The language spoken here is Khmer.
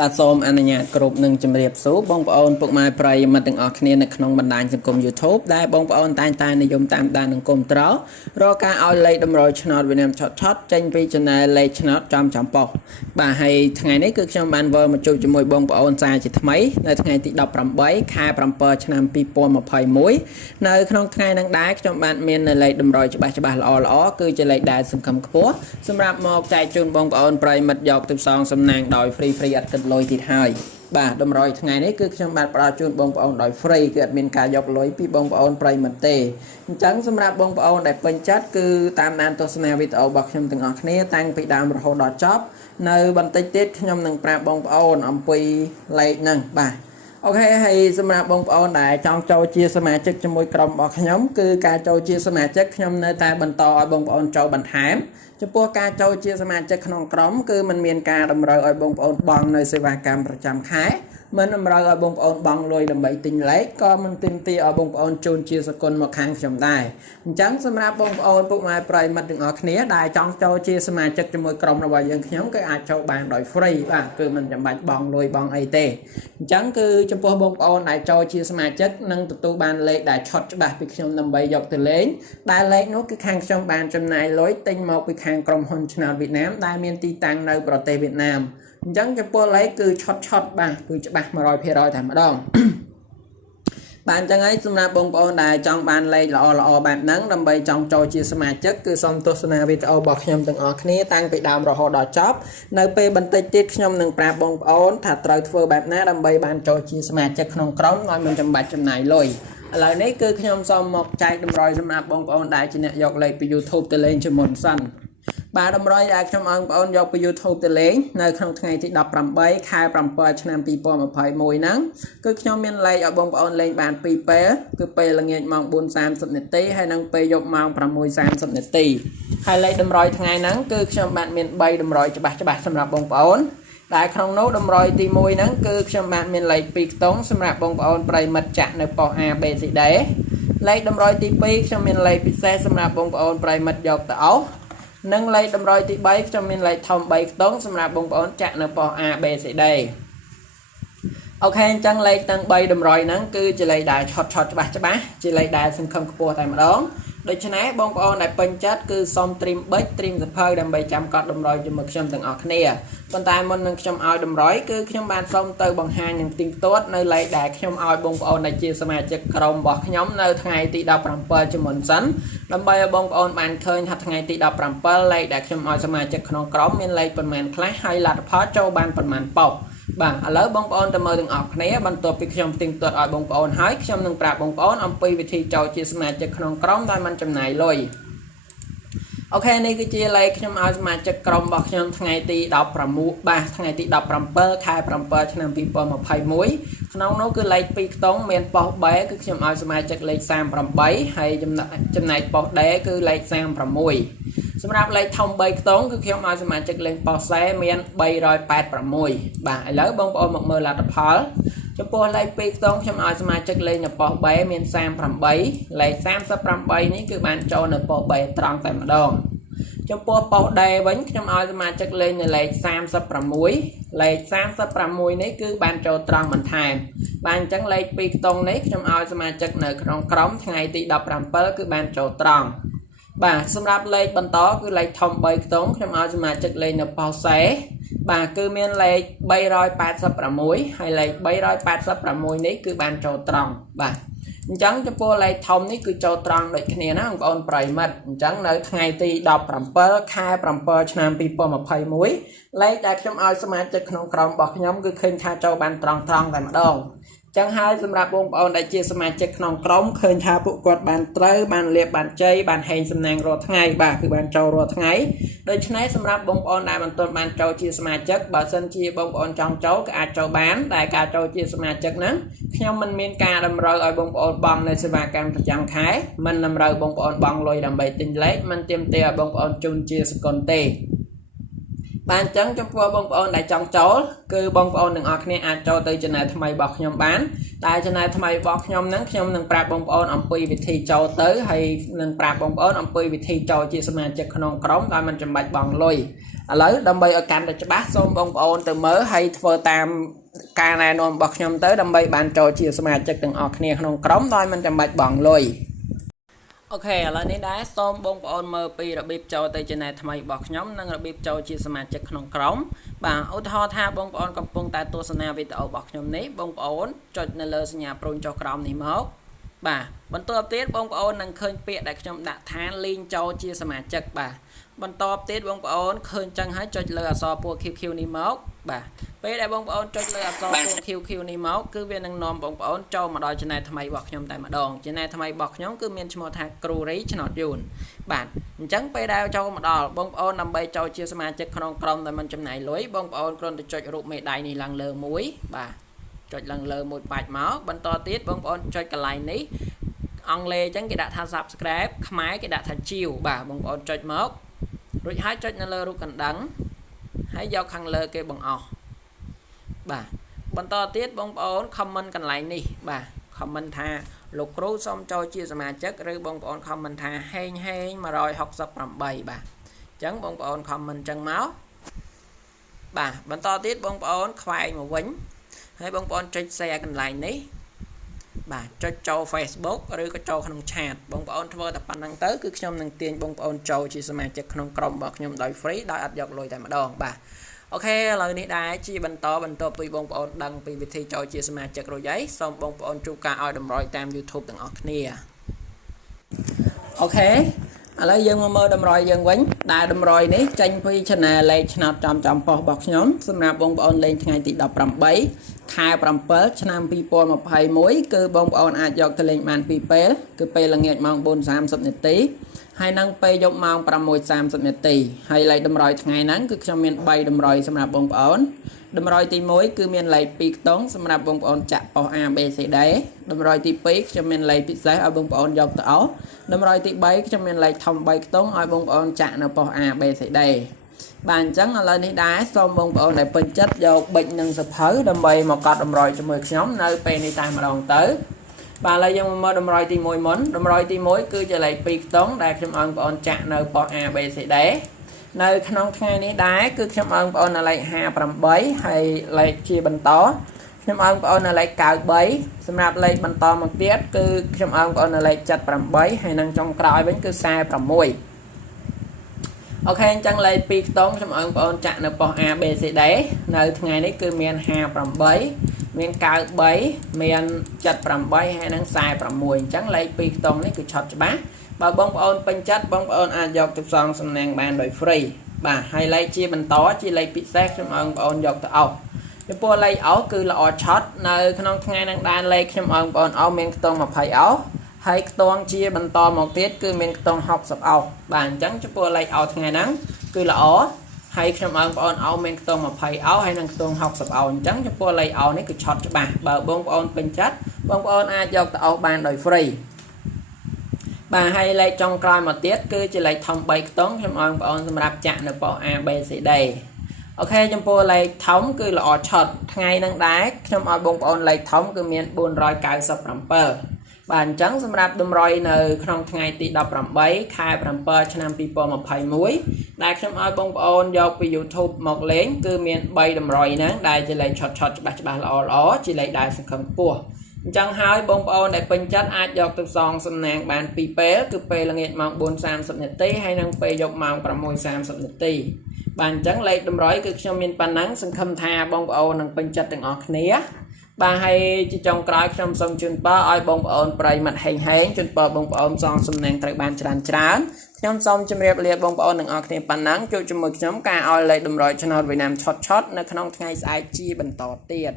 បាទសូមអនុញ្ញាតគ្រប់នឹងជម្រាបសួរបងប្អូនពុកម៉ែប្រិយមិត្តទាំងអស់គ្នានៅក្នុងបណ្ដាញសង្គម YouTube ដែលបងប្អូនតែងតែនិយមតាមដាននិងគាំទ្ររកការឲ្យលេខតម្រូវឆ្នោតវិញ្ញាណឆតចេញពី Channel លេខឆ្នោតចំប៉ុស្តិ៍បាទហើយថ្ងៃនេះគឺខ្ញុំបានវិលមកជួបជាមួយបងប្អូនសាជាថ្មីនៅថ្ងៃទី18ខែ7ឆ្នាំ2021នៅក្នុងថ្ងៃនឹងដែរខ្ញុំបានមាននៅលេខតម្រូវច្បាស់ល្អគឺជាលេខដែលសង្ឃឹមខ្ពស់សម្រាប់មកចែកជូនបងប្អូនប្រិយមិត្តយកទៅផ្សងសំណាងដោយ free អត់គិតលុយទៀតហើយបាទតម្រូវថ្ងៃនេះគឺខ្ញុំបានផ្ដល់ជូនបងប្អូនដោយ free គឺអត់មានការយកលុយពីបងប្អូនប្រិយមិត្តទេអញ្ចឹងសម្រាប់បងប្អូនដែលពេញចិត្តគឺតាមដានទស្សនាវីដេអូរបស់ខ្ញុំទាំងអស់គ្នាតាំងពីដើមរហូតដល់ចប់នៅបន្តិចទៀតខ្ញុំនឹងប្រាប់បងប្អូនអំពីលេខហ្នឹងបាទអូខេហើយសម្រាប់បងប្អូនដែលចង់ចូលជាសមាជិកជាមួយក្រុមរបស់ខ្ញុំគឺការចូលជាសមាជិកខ្ញុំនៅតែបន្តឲ្យបងប្អូនចូលបន្ថែមចំពោះការចូលជាសមាជិកក្នុងក្រុមគឺมันមានការតម្រូវឲ្យបងប្អូនបង់នៅសេវាកម្មប្រចាំខែមិនតម្រូវឲ្យបងប្អូនបង់លុយដើម្បីទិញលេខក៏មិនទាមទារឲ្យបងប្អូនជូនជាសកលមកខាងខ្ញុំដែរអញ្ចឹងសម្រាប់បងប្អូនពុកម៉ែប្រិយមិត្តទាំងអស់គ្នាដែលចង់ចូលជាសមាជិកជាមួយក្រុមរបស់យើងខ្ញុំគឺអាចចូលបានដោយ free បាទគឺមិនចាំបាច់បង់លុយបង់អីទេអញ្ចឹងគឺចំពោះបងប្អូនដែលចូលជាសមាជិកនឹងទទួលបានលេខដែលឆុតច្បាស់ពីខ្ញុំដើម្បីយកទៅលេងដែលលេខនោះគឺខាងខ្ញុំបានចំណាយលុយទិញមកពីខាងក្រុមហ៊ុនឆ្នោតវៀតណាមដែលមានទីតាំងនៅប្រទេសវៀតណាមអញ្ចឹងចំពោះលេខគឺឆុតបាទគឺច្បាស់ 100% តែម្ដងបាទអញ្ចឹងហើយសម្រាប់បងប្អូនដែលចង់បានលេខល្អបែបហ្នឹងដើម្បីចង់ចូលជាសមាជិកគឺសូមទស្សនាវីដេអូរបស់ខ្ញុំទាំងអស់គ្នាតាំងពីដើមរហូតដល់ចប់នៅពេលបន្តិចទៀតខ្ញុំនឹងប្រាប់បងប្អូនថាត្រូវធ្វើបែបណាដើម្បីបានចូលជាសមាជិកក្នុងក្រុមដោយមិនចាំបាច់ចំណាយលុយឥឡូវនេះគឺខ្ញុំសូមមកចែកតម្រូវសម្រាប់បងប្អូនដែលជាអ្នកយកលេខពី YouTube ទៅលេងជាមុនសិនបាទតម្រូវដែលខ្ញុំឲ្យបងប្អូនយកពី YouTube ទៅលេងនៅក្នុងថ្ងៃទី18ខែ7ឆ្នាំ2021ហ្នឹងគឺខ្ញុំមានលេខឲ្យបងប្អូនលេងបាន2ពេលគឺពេលល្ងាចម៉ោង 4:30 នាទីហើយនិងពេលយប់ម៉ោង 6:30 នាទីហើយលេខតម្រូវថ្ងៃហ្នឹងគឺខ្ញុំបានមាន3តម្រូវច្បាស់សម្រាប់បងប្អូនដែលក្នុងនោះតម្រូវទី1ហ្នឹងគឺខ្ញុំបានមានលេខ2ខ្ទង់សម្រាប់បងប្អូនប្រិយមិត្តចាក់នៅប៉ុស្តិ៍ A B C D លេខតម្រូវទី2ខ្ញុំមានលេខពិសេសសម្រាប់បងប្អូនប្រិយមិត្តយកទៅអោសនិងលេខតម្រូវទី3ខ្ញុំមានលេខធំ3ខ្ទង់សម្រាប់បងប្អូនចាក់នៅប៉ុស្តិ៍ A B C D អូខេអញ្ចឹងលេខទាំង3តម្រុយហ្នឹងគឺជាលេខដែលឆុតច្បាស់ជាលេខដែលសង្ឃឹមខ្ពស់តែម្ដងដូច្នេះបងប្អូនដែលពេញចិត្តគឺសូមត្រៀមប៊ិចត្រៀមសភៅដើម្បីចាំកត់តម្រុយជាមួយខ្ញុំទាំងអស់គ្នាប៉ុន្តែមុននឹងខ្ញុំឲ្យតម្រុយគឺខ្ញុំបានសូមទៅបង្ហាញនឹងទីផ្ទាត់នៅលេខដែលខ្ញុំឲ្យបងប្អូនដែលជាសមាជិកក្រុមរបស់ខ្ញុំនៅថ្ងៃទី17ជាមុនសិនដើម្បីឲ្យបងប្អូនបានឃើញថាថ្ងៃទី17លេខដែលខ្ញុំឲ្យសមាជិកក្នុងក្រុមមានលេខប៉ុន្មានខ្លះហើយលទ្ធផលចូលបានប៉ុន្មានប៉ុស្តិ៍បាទឥឡូវបងប្អូនទៅមើលទាំងអស់គ្នាបន្ទាប់ពីខ្ញុំផ្ទៀងផ្ទាត់ឲ្យបងប្អូនហើយខ្ញុំនឹងប្រាប់បងប្អូនអំពីវិធីចូលជាសមាជិកក្នុងក្រុមដោយមិនចំណាយលុយអូខេនេះគឺជាលេខខ្ញុំឲ្យសមាជិកក្រុមរបស់ខ្ញុំថ្ងៃទី16បាទថ្ងៃទី17ខែ7ឆ្នាំ2021ក្នុងនោះគឺលេខ2ខ្ទង់មានប៉ុស្តិ៍ B គឺខ្ញុំឲ្យសមាជិកលេខ38ហើយចំណែកប៉ុស្តិ៍ D គឺលេខ36សម្រាប់លេខធំ3ខ្ទង់គឺខ្ញុំឲ្យសមាជិកលេខប៉ុស្តិ៍ C មាន386បាទឥឡូវបងប្អូនមកមើលលទ្ធផលចំពោះលេខ2ខ្ទង់ខ្ញុំឲ្យសមាជិកលេខនៅប៉ុស្តិ៍ B មាន38លេខ38នេះគឺបានចូលនៅប៉ុស្តិ៍ B ត្រង់តែម្ដងចំពោះប៉ុស្តិ៍ D វិញខ្ញុំឲ្យសមាជិកលេខនៅលេខ36លេខ36នេះគឺបានចូលត្រង់បន្ថែមបាទអញ្ចឹងលេខ2ខ្ទង់នេះខ្ញុំឲ្យសមាជិកនៅក្នុងក្រុមថ្ងៃទី17គឺបានចូលត្រង់បាទសម្រាប់លេខបន្តគឺលេខធំ3ខ្ទង់ខ្ញុំឲ្យសមាជិកលេខនៅប៉ុស្តិ៍ C បាទគឺមានលេខ386ហើយលេខ386នេះគឺបានចូលត្រង់បាទអញ្ចឹងចំពោះលេខធំនេះគឺចូលត្រង់ដូចគ្នាណាបងប្អូនប្រិយមិត្តអញ្ចឹងនៅថ្ងៃទី17ខែ7ឆ្នាំ2021លេខដែលខ្ញុំឲ្យសមាជិកក្នុងក្រុមរបស់ខ្ញុំគឺឃើញថាចូលបានត្រង់តែម្ដងចឹងហើយសម្រាប់បងប្អូនដែលជាសមាជិកក្នុងក្រុមឃើញថាពួកគាត់បានត្រូវបានលាបបានជ័យបានហែងសំណាងរាល់ថ្ងៃបាទគឺបានចូលរាល់ថ្ងៃដូច្នេះសម្រាប់បងប្អូនដែលមិនទាន់បានចូលជាសមាជិកបើសិនជាបងប្អូនចង់ចូលក៏អាចចូលបានតែការចូលជាសមាជិកហ្នឹងខ្ញុំមិនមានការតម្រូវឲ្យបងប្អូនបង់នៅសេវាកម្មប្រចាំខែមិនតម្រូវបងប្អូនបង់លុយដើម្បីទិញលេខមិនទាមទារឲ្យបងប្អូនជូនជាសកលទេ បានអញ្ចឹងចំពោះបងប្អូនដែលចង់ចូលគឺបងប្អូនទាំងអស់គ្នាអាចចូលទៅ channel ថ្មីរបស់ខ្ញុំបានតែ channel ថ្មីរបស់ខ្ញុំហ្នឹងខ្ញុំនឹងប្រាប់បងប្អូនអំពីវិធីចូលទៅហើយនឹងប្រាប់បងប្អូនអំពីវិធីចូលជាសមាជិកក្នុងក្រុមដោយមិនចាំបាច់បង់លុយឥឡូវដើម្បីឲ្យកាន់តែច្បាស់សូមបងប្អូនទៅមើលហើយធ្វើតាមការណែនាំរបស់ខ្ញុំទៅដើម្បីបានចូលជាសមាជិកទាំងអស់គ្នាក្នុងក្រុមដោយមិនចាំបាច់បង់លុយអូខេឥឡូវនេះដែរសូមបងប្អូនមើលពីរបៀបចូលទៅ channel ថ្មីរបស់ខ្ញុំនិងរបៀបចូលជាសមាជិកក្នុងក្រុមបាទឧទាហរណ៍ថាបងប្អូនកំពុងតែទស្សនាវីដេអូរបស់ខ្ញុំនេះបងប្អូនចុចនៅលើសញ្ញាព្រុញចុះក្រោមនេះមកបាទបន្ទាប់ទៀតបងប្អូននឹងឃើញពាក្យដែលខ្ញុំដាក់ថា link ចូលជាសមាជិកបាទបន្ទាប់ទៀតបងប្អូនឃើញចឹងហើយចុចលើអក្សរពណ៌ QQ នេះមកបាទពេលដែលបងប្អូនចុចលើអក្សរពណ៌ QQ នេះមកគឺវានឹងនាំបងប្អូនចូលមកដល់ channel ថ្មីរបស់ខ្ញុំតែម្ដង channel ថ្មីរបស់ខ្ញុំគឺមានឈ្មោះថាគ្រូរីឆ្នោតយួនបាទអញ្ចឹងពេលដែលចូលមកដល់បងប្អូនដើម្បីចូលជាសមាជិកក្នុងក្រុមដោយមិនចំណាយលុយបងប្អូនគ្រាន់តែចុចរូបមេដៃនេះឡើងលើមួយបាទចុចឡើងលើមួយបាច់មកបន្តទៀតបងប្អូនចុចកន្លែងនេះអង់គ្លេសអញ្ចឹងគេដាក់ថា subscribe ខ្មែរគេដាក់ថាជាវបាទបងប្អូនចុចមករួចហើយចុចនៅលើរូបកណ្ដឹងហើយយកខាងលើគេបង្អស់បាទបន្តទៀតបងប្អូន comment កន្លែងនេះបាទ comment ថាលោកគ្រូសូមចូលជាសមាជិកឬបងប្អូន comment ថាហេង168បាទអញ្ចឹងបងប្អូន comment អញ្ចឹងមកបាទបន្តទៀតបងប្អូនខ្វែងមកវិញហើយបងប្អូនចុច share កន្លែងនេះបាទចុចចូល Facebook ឬក៏ចូលក្នុង chat បងប្អូនធ្វើតែប៉ុណ្្នឹងទៅគឺខ្ញុំនឹងទាញបងប្អូនចូលជាសមាជិកក្នុងក្រុមរបស់ខ្ញុំដោយ free ដោយអត់យកលុយតែម្ដងបាទអូខេឥឡូវនេះដែរជាបន្ទាប់ពីបងប្អូនដឹងពីវិធីចូលជាសមាជិករួចហើយសូមបងប្អូនជួបការឲ្យតម្រុយតាម YouTube ទាំងអស់គ្នាអូខេឥឡូវយើងមកមើលតម្រុយយើងវិញដែលតម្រុយនេះចេញពី channel លេខឆ្នោតចំប៉ុស្តិ៍របស់ខ្ញុំសម្រាប់បងប្អូនលេងថ្ងៃទី18ខែ7ឆ្នាំ2021គឺបងប្អូនអាចយកទៅលេងបាន2ពេលគឺពេលល្ងាចម៉ោង 4:30 នាទីហើយនឹងពេលយប់ម៉ោង 6:30 នាទីហើយលេខតម្រុយថ្ងៃហ្នឹងគឺខ្ញុំមាន3តម្រុយសម្រាប់បងប្អូនតម្រុយទី1គឺមានលេខ2ខ្ទង់សម្រាប់បងប្អូនចាក់ប៉ុស្តិ៍ A B C D តម្រុយទី2ខ្ញុំមានលេខពិសេសឲ្យបងប្អូនយកទៅអស់តម្រុយទី3ខ្ញុំមានលេខធំ3ខ្ទង់ឲ្យបងប្អូនចាក់នៅប៉ុស្តិ៍ A B C D បាទអញ្ចឹងឥឡូវនេះដែរសូមបងប្អូនដែលពេញចិត្តយកប៊ិចនិងសភៅដើម្បីមកកត់តម្រុយជាមួយខ្ញុំនៅពេលនេះតែម្ដងទៅបាទឥឡូវយើងមកមើលតម្រុយទី1មុនតម្រុយទី1គឺជាលេខ2ខ្ទង់ដែលខ្ញុំឲ្យបងប្អូនចាក់នៅប៉ុស្តិ៍ A B C D នៅក្នុងថ្ងៃនេះដែរគឺខ្ញុំឲ្យបងប្អូននៅលេខ58ហើយលេខជាបន្តខ្ញុំឲ្យបងប្អូននៅលេខ93សម្រាប់លេខបន្តមកទៀតគឺខ្ញុំឲ្យបងប្អូននៅលេខ78ហើយនឹងចុងក្រោយវិញគឺ46អូខេអញ្ចឹងលេខ2ខ្ទង់ខ្ញុំឲ្យបងប្អូនចាក់នៅប៉ុស្តិ៍ A B C D នៅថ្ងៃនេះគឺមាន58មាន93មាន78ហើយនឹង46អញ្ចឹងលេខ2ខ្ទង់នេះគឺឆុតច្បាស់បើបងប្អូនពេញចិត្តបងប្អូនអាចយកទៅផ្សងសំណាងបានដោយ free បាទហើយលេខជាបន្តជាលេខពិសេសខ្ញុំឲ្យបងប្អូនយកទៅអស់ចំពោះលេខអស់គឺល្អឆុតនៅក្នុងថ្ងៃនឹងដែរលេខខ្ញុំឲ្យបងប្អូនអស់មានខ្ទង់20អស់ហើយខ្ទង់ជាបន្តមកទៀតគឺមានខ្ទង់60អស់បាទអញ្ចឹងចំពោះលេខអស់ថ្ងៃហ្នឹងគឺល្អហើយខ្ញុំឲ្យបងប្អូនអស់មានខ្ទង់20អស់ហើយនឹងខ្ទង់60អស់អញ្ចឹងចំពោះលេខអស់នេះគឺឆុតច្បាស់បើបងប្អូនពេញចិត្តបងប្អូនអាចយកទៅអស់បានដោយ free បាទហើយលេខចុងក្រោយមកទៀតគឺជាលេខធំ3ខ្ទង់ខ្ញុំឲ្យបងប្អូនសម្រាប់ចាក់នៅប៉ុស្តិ៍ A B C D អូខេចំពោះលេខធំគឺល្អឆុតថ្ងៃហ្នឹងដែរខ្ញុំឲ្យបងប្អូនលេខធំគឺមាន497បាទអញ្ចឹងសម្រាប់តម្រុយនៅក្នុងថ្ងៃទី18ខែ7ឆ្នាំ2021ដែលខ្ញុំឲ្យបងប្អូនយកពី YouTube មកលេងគឺមាន3តម្រុយហ្នឹងដែលជាលេខឆុតច្បាស់ល្អជាលេខដែលសង្ឃឹមខ្ពស់អញ្ចឹងហើយបងប្អូនដែលពេញចិត្តអាចយកទៅផ្សងសំណាងបាន2ពេលគឺពេលល្ងាចម៉ោង 4:30 នាទីហើយនិងពេលយប់ម៉ោង 6:30 នាទីបាទអញ្ចឹងលេខតម្រុយគឺខ្ញុំមានប៉ុណ្ណឹងសង្ឃឹមថាបងប្អូននឹងពេញចិត្តទាំងអស់គ្នាបាទហើយជាចុងក្រោយខ្ញុំសូមជូនពរឲ្យបងប្អូនប្រិយមិត្តហេងជូនពរបងប្អូនសងសំណាងត្រូវបានច្រើនខ្ញុំសូមជម្រាបលាបងប្អូនទាំងអស់គ្នាប៉ុណ្ណឹងជួបជាមួយខ្ញុំការឲ្យលេខតម្រុយឆ្នោតវៀតណាមឆុតនៅក្នុងថ្ងៃស្អែកជាបន្តទៀត